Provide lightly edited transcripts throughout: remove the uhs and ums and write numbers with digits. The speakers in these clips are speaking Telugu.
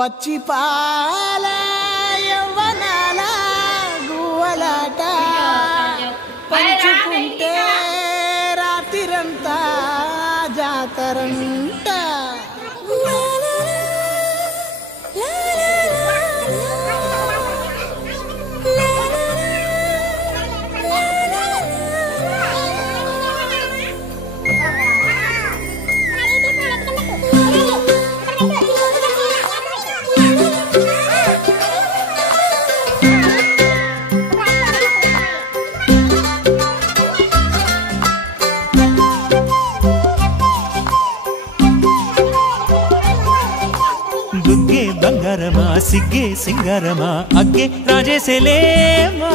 పచ్చి పాల యవ్వనాల గువ్వలాట పంచుకుంటే రాత్రిరంతా జాతరంట. దుగ్గే బంగారమా సిగ్గే సింగారమా అగ్గే రాజేసేలేమా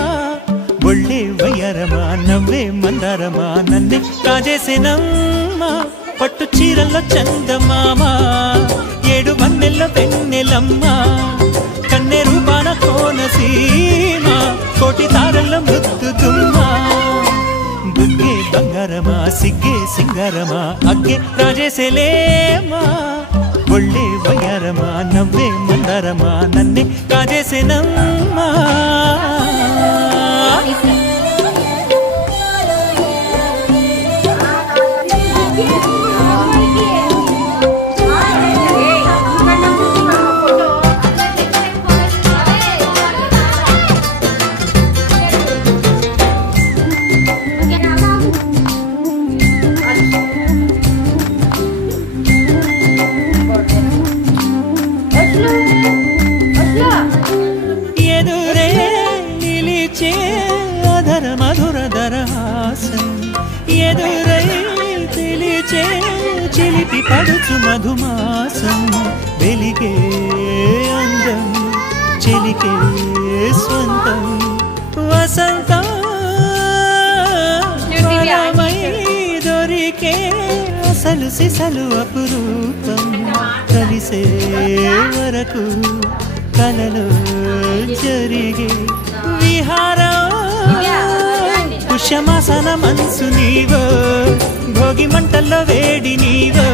ఒళ్ళే వయ్యారమా నవ్వే మందారమా నన్నే రాజేసేనమ్మా పట్టు చీరల్లో చందమామా ఏడు వన్నెల్లో వెన్నెలమ్మా కన్నె రూపాన కోనసీమ కోటి తారల్లో ముద్దుతుమ్మా. దుగ్గే బంగారమా సిగ్గే సింగారమా అగ్గే రాజేసేలేమా ఒళ్ళే వయ్యారమా నవ్వే మందారమా నన్నే కాజేసేనమ్మా. ఎదురే నిలిచే అధర మధుర దరహాసం ఎదురై పిలిచే చిలిపి పడుచు మధుమాసం వెలిగే అందం చెలికే స్వంతం వసంతం వరమై దొరికే అసలు సిసలు అపురూపం కలిసే వరకు కలలో జరిగే విహారం పుష్యమాసన మనసు నీవో భోగి మంటల్లో వేడి నీవో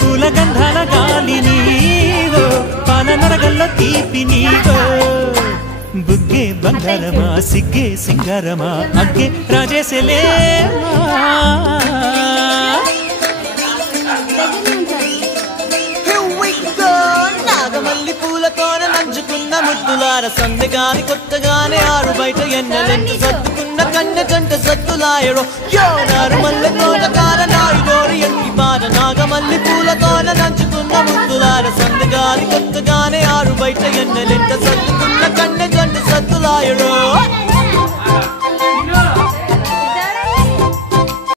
పూల గంధాల గాలి నీవో పాల నరగల్లో తీపి నీవో. బుగ్గే బంగారమా సిగ్గే సింగారమా అగ్గే రాజేసేలేమా. నాగమల్లి పూలతోన నంచుకున్న ముద్దులార సందెగాని కొత్తగానే ఆరు బయట ఎన్నెలెంట సత్తుకున్న కన్నె జంట సత్తులాయడో యోనారు మల్లె తోటకార నాయుడోరి ఎంటి పాట. నాగమల్లి పూలతోన నంచుకున్న ముద్దులార సందెగాని కొత్తగానే ఆరు బయట ఎన్నెలెంట సత్తుకున్న కన్నె జంట సత్తులాయడో